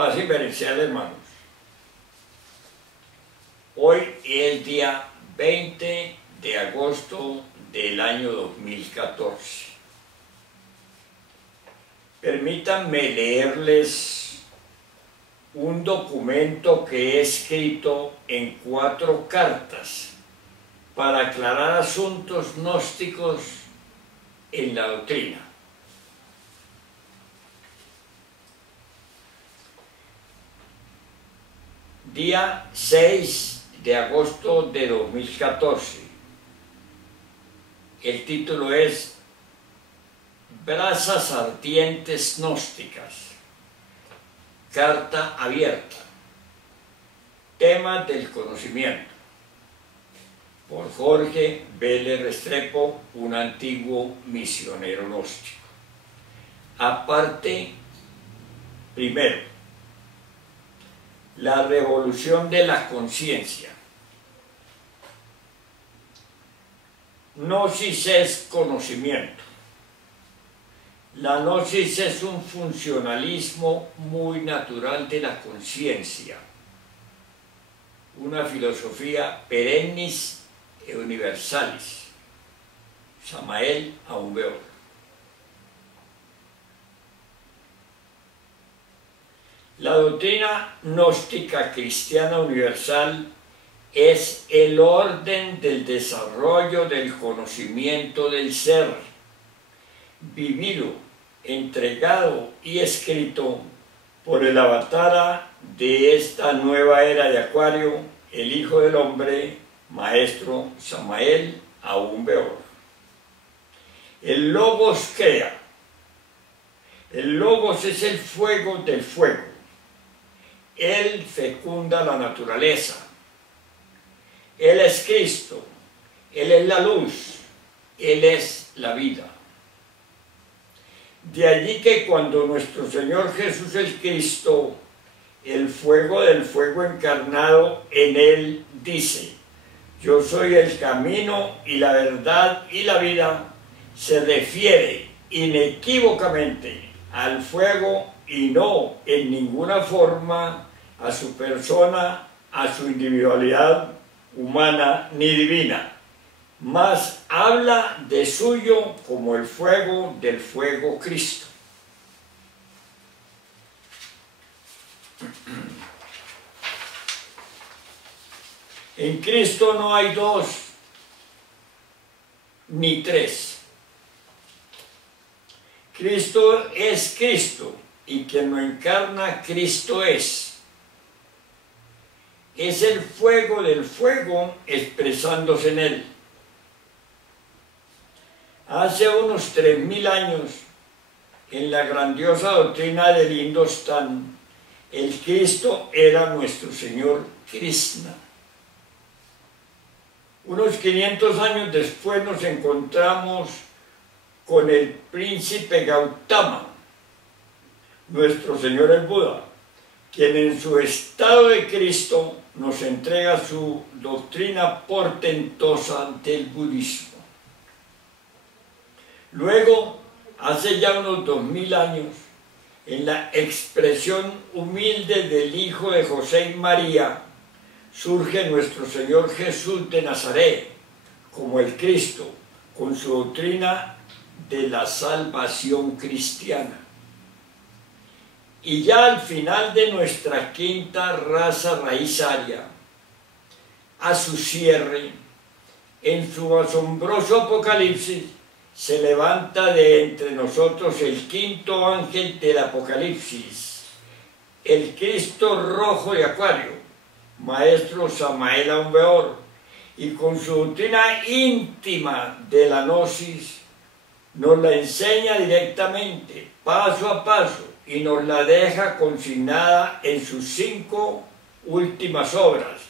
Paz y felicidad, hermanos. Hoy es día 20 de agosto del año 2014. Permítanme leerles un documento que he escrito en 4 cartas para aclarar asuntos gnósticos en la doctrina. Día 6 de agosto de 2014. El título es Brasas ardientes gnósticas. Carta abierta. Temas del conocimiento. Por Jorge Vélez Restrepo, un antiguo misionero gnóstico. Aparte, primero, la revolución de la conciencia. Gnosis es conocimiento. La gnosis es un funcionalismo muy natural de la conciencia, una filosofía perennis e universalis. Samael Aumbeor. La doctrina gnóstica cristiana universal es el orden del desarrollo del conocimiento del ser, vivido, entregado y escrito por el avatara de esta nueva era de Acuario, el Hijo del Hombre, Maestro Samael Aumbeor. El Logos crea. El Logos es el fuego del fuego. Él fecunda la naturaleza. Él es Cristo. Él es la luz. Él es la vida. De allí que cuando nuestro Señor Jesús el Cristo, el fuego del fuego encarnado en Él, dice: yo soy el camino y la verdad y la vida, se refiere inequívocamente al fuego y no en ninguna forma a su persona, a su individualidad humana ni divina, mas habla de suyo como el fuego del fuego Cristo. En Cristo no hay 2 ni 3. Cristo es Cristo y quien lo encarna, Cristo es. Es el fuego del fuego expresándose en él. Hace unos 3000 años, en la grandiosa doctrina del Indostán, el Cristo era nuestro Señor Krishna. Unos 500 años después nos encontramos con el príncipe Gautama, nuestro Señor el Buda, quien en su estado de Cristo nos entrega su doctrina portentosa del budismo. Luego, hace ya unos 2000 años, en la expresión humilde del Hijo de José y María, surge nuestro Señor Jesús de Nazaret como el Cristo, con su doctrina de la salvación cristiana. Y ya al final de nuestra quinta raza raíz aria, a su cierre, en su asombroso apocalipsis, se levanta de entre nosotros el quinto ángel del Apocalipsis, el Cristo rojo de Acuario, Maestro Samael Aumbeor, y con su doctrina íntima de la gnosis, nos la enseña directamente, paso a paso, y nos la deja consignada en sus 5 últimas obras,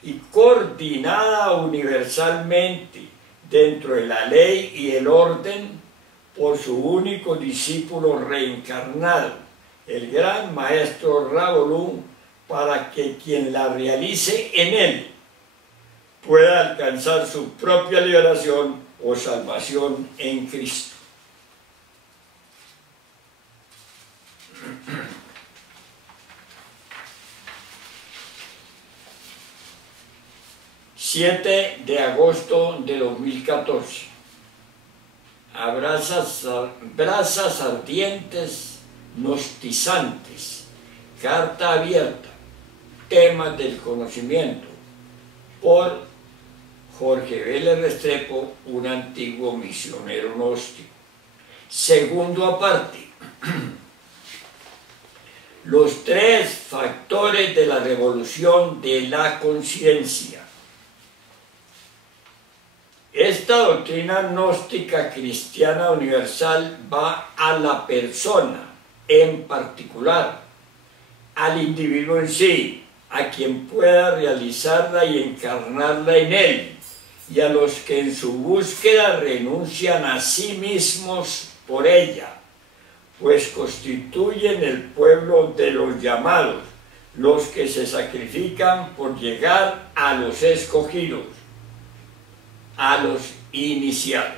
y coordinada universalmente dentro de la ley y el orden por su único discípulo reencarnado, el gran Maestro Ravolú, para que quien la realice en él pueda alcanzar su propia liberación o salvación en Cristo. 7 de agosto de 2014. Brasas ardientes, gnostizantes, carta abierta, temas del conocimiento, por Jorge Vélez Restrepo, un antiguo misionero gnóstico. Segundo aparte, los 3 factores de la revolución de la conciencia. Esta doctrina gnóstica cristiana universal va a la persona en particular, al individuo en sí, a quien pueda realizarla y encarnarla en él, y a los que en su búsqueda renuncian a sí mismos por ella, pues constituyen el pueblo de los llamados, los que se sacrifican por llegar a los escogidos, a los iniciados.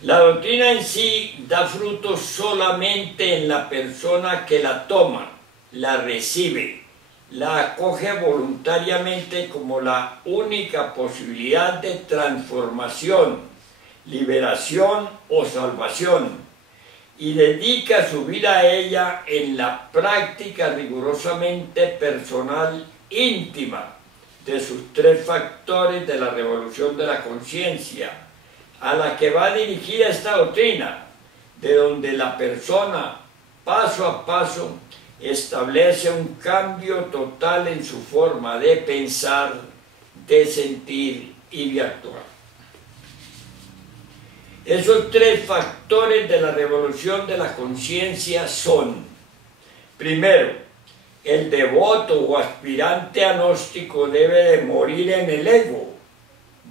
La doctrina en sí da fruto solamente en la persona que la toma, la recibe, la acoge voluntariamente como la única posibilidad de transformación, liberación o salvación, y dedica su vida a ella en la práctica rigurosamente personal, íntima, de sus 3 factores de la revolución de la conciencia, a la que va dirigida esta doctrina, de donde la persona, paso a paso, establece un cambio total en su forma de pensar, de sentir y de actuar. Esos 3 factores de la revolución de la conciencia son: primero, el devoto o aspirante agnóstico debe de morir en el ego,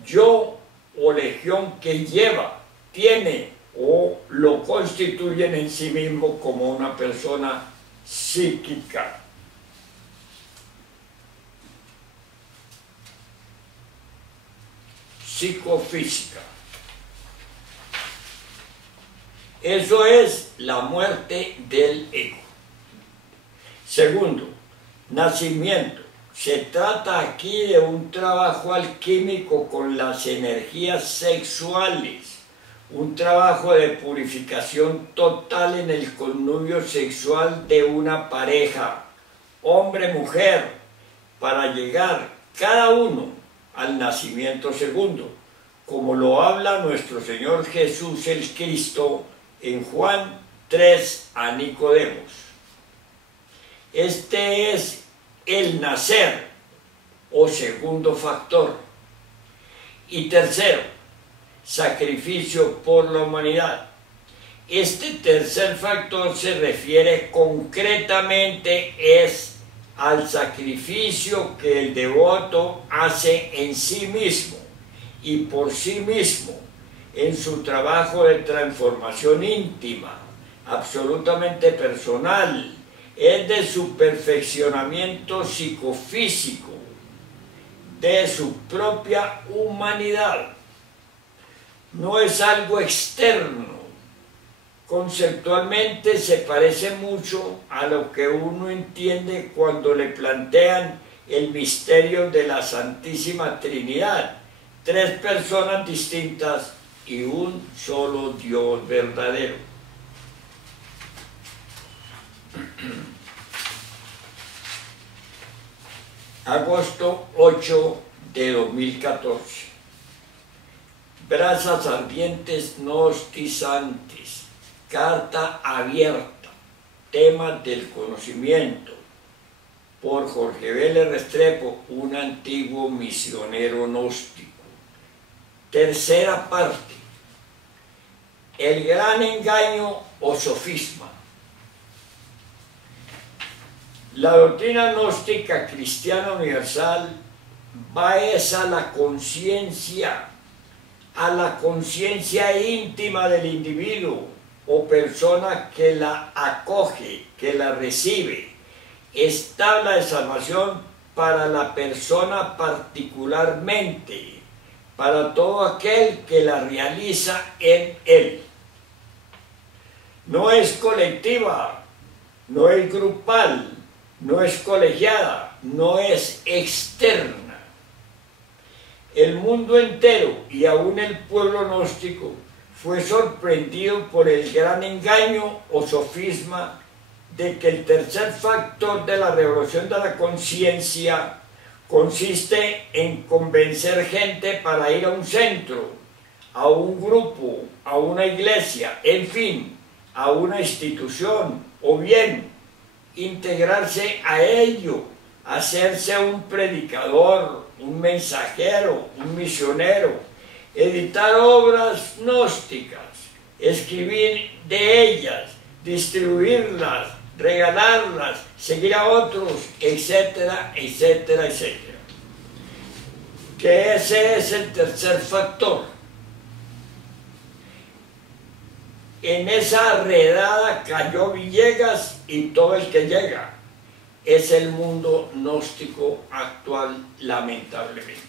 yo o legión que lleva, tiene o lo constituyen en sí mismo como una persona psíquica. Psicofísica. Eso es la muerte del ego. Segundo, nacimiento. Se trata aquí de un trabajo alquímico con las energías sexuales, un trabajo de purificación total en el connubio sexual de una pareja, hombre-mujer, para llegar cada uno al nacimiento segundo, como lo habla nuestro Señor Jesús el Cristo en Juan 3 a Nicodemos. Este es el nacer o segundo factor. Y tercero, sacrificio por la humanidad. Este tercer factor se refiere concretamente al sacrificio que el devoto hace en sí mismo y por sí mismo en su trabajo de transformación íntima, absolutamente personal, es de su perfeccionamiento psicofísico, de su propia humanidad. No es algo externo. Conceptualmente se parece mucho a lo que uno entiende cuando le plantean el misterio de la Santísima Trinidad, 3 personas distintas y un solo Dios verdadero. Agosto 8 de 2014. Brasas ardientes gnostizantes, carta abierta, temas del conocimiento, por Jorge Vélez Restrepo, un antiguo misionero gnóstico. Tercera parte, el gran engaño o sofisma. La doctrina gnóstica cristiana universal va a la conciencia íntima del individuo o persona que la acoge, que la recibe. Es tabla de salvación para la persona particularmente, para todo aquel que la realiza en él. No es colectiva, no es grupal, no es colegiada, no es externa. El mundo entero y aún el pueblo gnóstico fue sorprendido por el gran engaño o sofisma de que el tercer factor de la revolución de la conciencia consiste en convencer gente para ir a un centro, a un grupo, a una iglesia, en fin, a una institución, o bien integrarse a ello, hacerse un predicador, un mensajero, un misionero, editar obras gnósticas, escribir de ellas, distribuirlas, regalarlas, seguir a otros, etcétera, etcétera, etcétera. Que ese es el tercer factor. En esa redada cayó Villegas y todo el que llega. Es el mundo gnóstico actual, lamentablemente.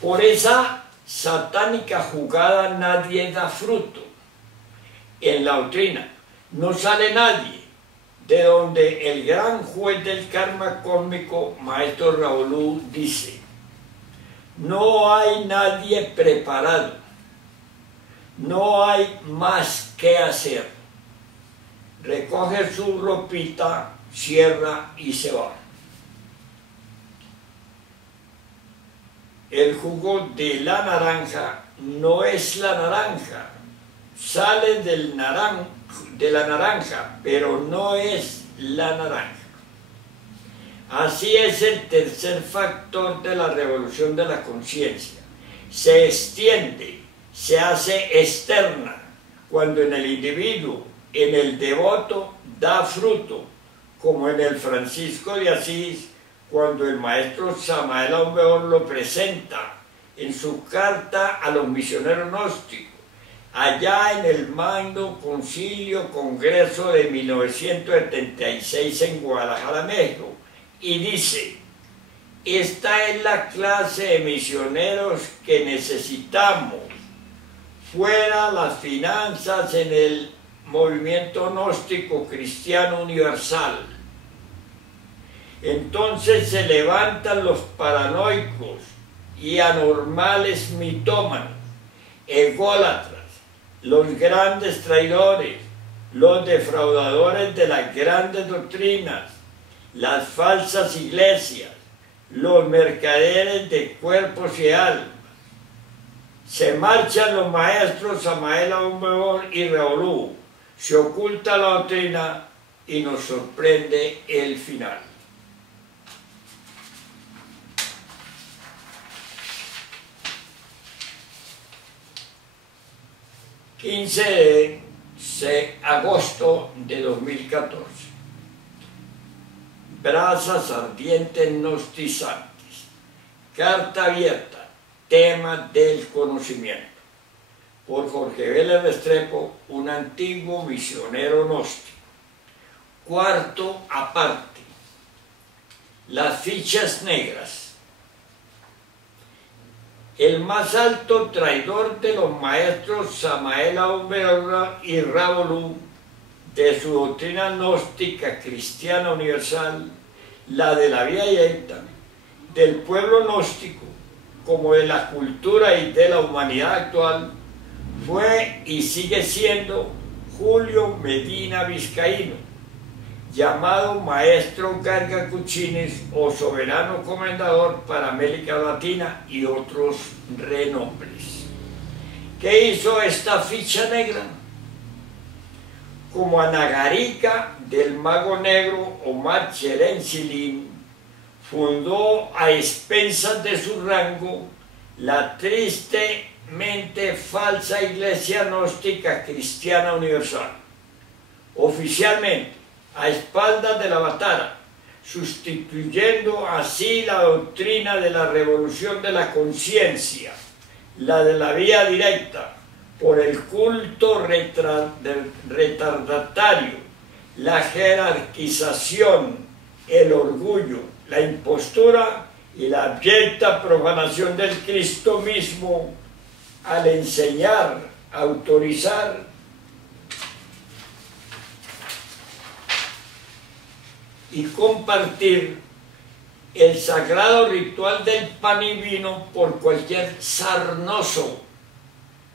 Por esa satánica jugada nadie da fruto. En la doctrina no sale nadie, de donde el gran juez del karma cósmico, maestro Raoulú, dice: no hay nadie preparado, no hay más que hacer. Recoge su ropita, cierra y se va. El jugo de la naranja no es la naranja, sale de la naranja, pero no es la naranja. Así es el tercer factor de la revolución de la conciencia. Se extiende, se hace externa, cuando en el individuo, en el devoto, da fruto, como en el Francisco de Asís, cuando el maestro Samael Aún Weor lo presenta en su carta a los misioneros gnósticos, allá en el Magno Concilio Congreso de 1976 en Guadalajara, México, y dice: esta es la clase de misioneros que necesitamos, fuera las finanzas en el movimiento gnóstico cristiano universal. Entonces se levantan los paranoicos y anormales mitómanos, ególatras, los grandes traidores, los defraudadores de las grandes doctrinas, las falsas iglesias, los mercaderes de cuerpos y almas. Se marchan los maestros Samael Aún Weor y Raoulú, se oculta la doctrina y nos sorprende el final. ...15 de agosto de 2014... brasas ardientes gnostizantes, carta abierta, tema del conocimiento, por Jorge Vélez Restrepo, un antiguo misionero gnóstico. Cuarto aparte, las fichas negras. El más alto traidor de los maestros Samael Aún Weor y Raoulú, de su doctrina gnóstica cristiana universal, la de la vía directa, del pueblo gnóstico, como de la cultura y de la humanidad actual, fue y sigue siendo Julio Medina Vizcaíno, llamado Maestro Garga Cuchines o Soberano Comendador para América Latina y otros renombres. ¿Qué hizo esta ficha negra? Como Anagarica del mago negro Omar Cherencilín, fundó a expensas de su rango la tristemente falsa Iglesia Gnóstica Cristiana Universal, oficialmente a espaldas de la batalla, sustituyendo así la doctrina de la revolución de la conciencia, la de la vía directa, por el culto retardatario, la jerarquización, el orgullo, la impostura y la abyecta profanación del Cristo mismo al enseñar, autorizar y compartir el sagrado ritual del pan y vino por cualquier sarnoso,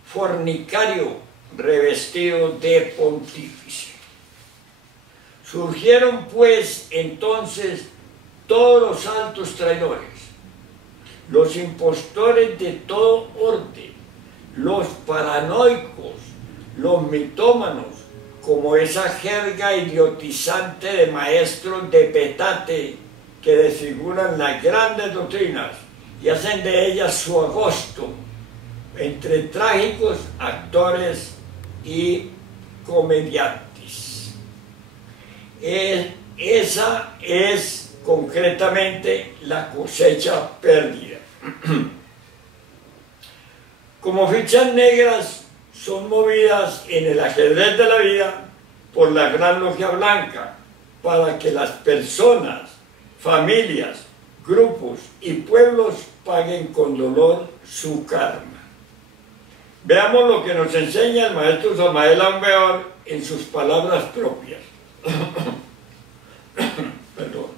fornicario revestido de pontífice. Surgieron pues entonces todos los altos traidores, los impostores de todo orden, los paranoicos, los mitómanos, como esa jerga idiotizante de maestros de petate que desfiguran las grandes doctrinas y hacen de ellas su agosto entre trágicos actores y comediantes. Esa es concretamente la cosecha perdida. Como fichas negras son movidas en el ajedrez de la vida por la Gran Logia Blanca para que las personas, familias, grupos y pueblos paguen con dolor su karma. Veamos lo que nos enseña el maestro Samael Aun Weor en sus palabras propias. Perdón.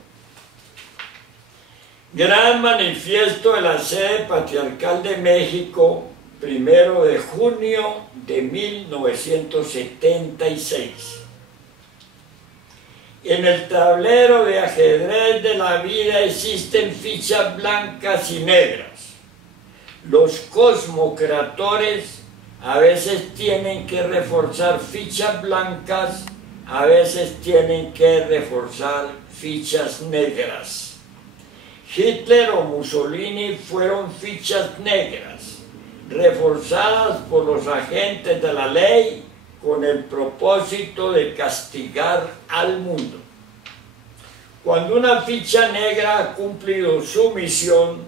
Gran manifiesto de la sede patriarcal de México, 1 de junio de 1976. En el tablero de ajedrez de la vida existen fichas blancas y negras. Los cosmocratores a veces tienen que reforzar fichas blancas, a veces tienen que reforzar fichas negras. Hitler o Mussolini fueron fichas negras, reforzadas por los agentes de la ley con el propósito de castigar al mundo. Cuando una ficha negra ha cumplido su misión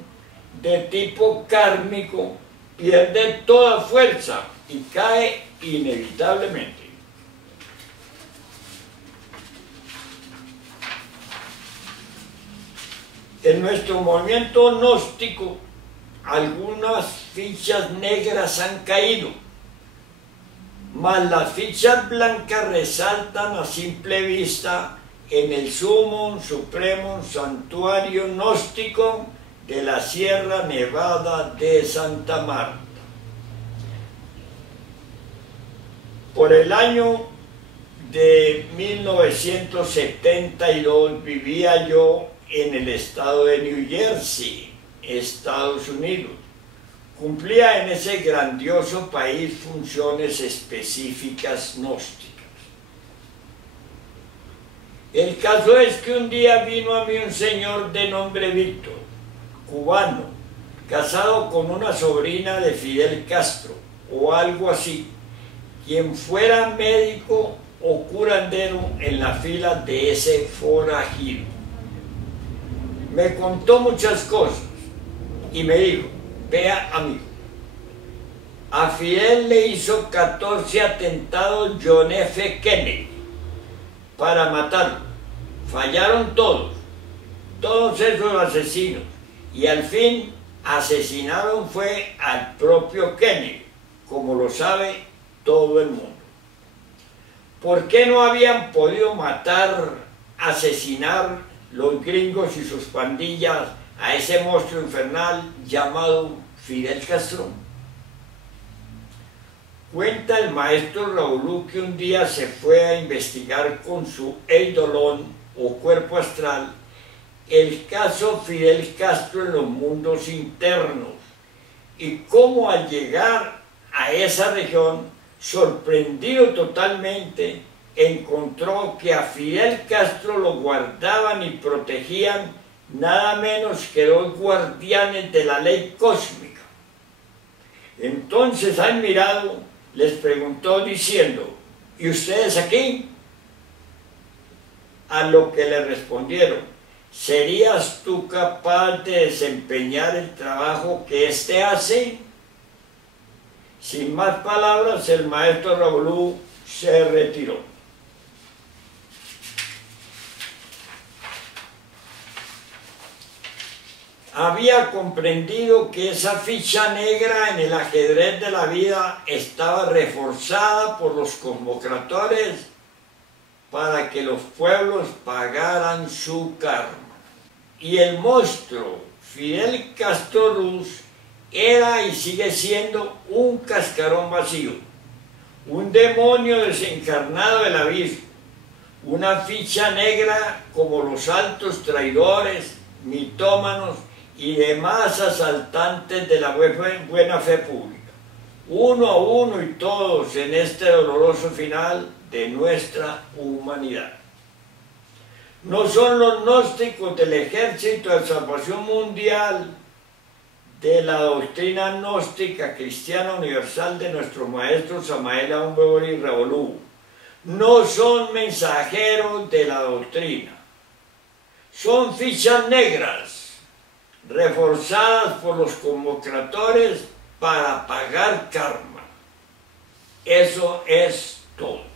de tipo kármico, pierde toda fuerza y cae inevitablemente. En nuestro movimiento gnóstico, algunas fichas negras han caído, mas las fichas blancas resaltan a simple vista en el sumo supremo santuario gnóstico de la Sierra Nevada de Santa Marta. Por el año de 1972 vivía yo en el estado de New Jersey, Estados Unidos. Cumplía en ese grandioso país funciones específicas gnósticas. El caso es que un día vino a mí un señor de nombre Víctor, cubano, casado con una sobrina de Fidel Castro, o algo así, quien fuera médico o curandero en la fila de ese forajido. Me contó muchas cosas y me dijo: vea, amigo, a Fidel le hizo 14 atentados John F. Kennedy para matarlo. Fallaron todos esos asesinos, y al fin asesinaron fue al propio Kennedy, como lo sabe todo el mundo. ¿Por qué no habían podido asesinar los gringos y sus pandillas a ese monstruo infernal llamado Fidel Castro? Cuenta el maestro Raulú que un día se fue a investigar con su eidolon o cuerpo astral el caso Fidel Castro en los mundos internos, y cómo al llegar a esa región, sorprendido totalmente, encontró que a Fidel Castro lo guardaban y protegían nada menos que dos guardianes de la ley cósmica. Entonces, admirado, les preguntó diciendo: ¿y ustedes aquí? A lo que le respondieron: ¿serías tú capaz de desempeñar el trabajo que éste hace? Sin más palabras, el maestro Raulú se retiró. Había comprendido que esa ficha negra en el ajedrez de la vida estaba reforzada por los cosmocratores para que los pueblos pagaran su karma. y el monstruo Fidel Castro Ruz era y sigue siendo un cascarón vacío, un demonio desencarnado del abismo, una ficha negra como los altos traidores, mitómanos y demás asaltantes de la buena fe pública, uno a uno y todos en este doloroso final de nuestra humanidad. No son los gnósticos del Ejército de Salvación Mundial, de la doctrina gnóstica cristiana universal de nuestro maestro Samael Aún Weor y Revolú. No son mensajeros de la doctrina. Son fichas negras, reforzadas por los convocadores para pagar karma. Eso es todo.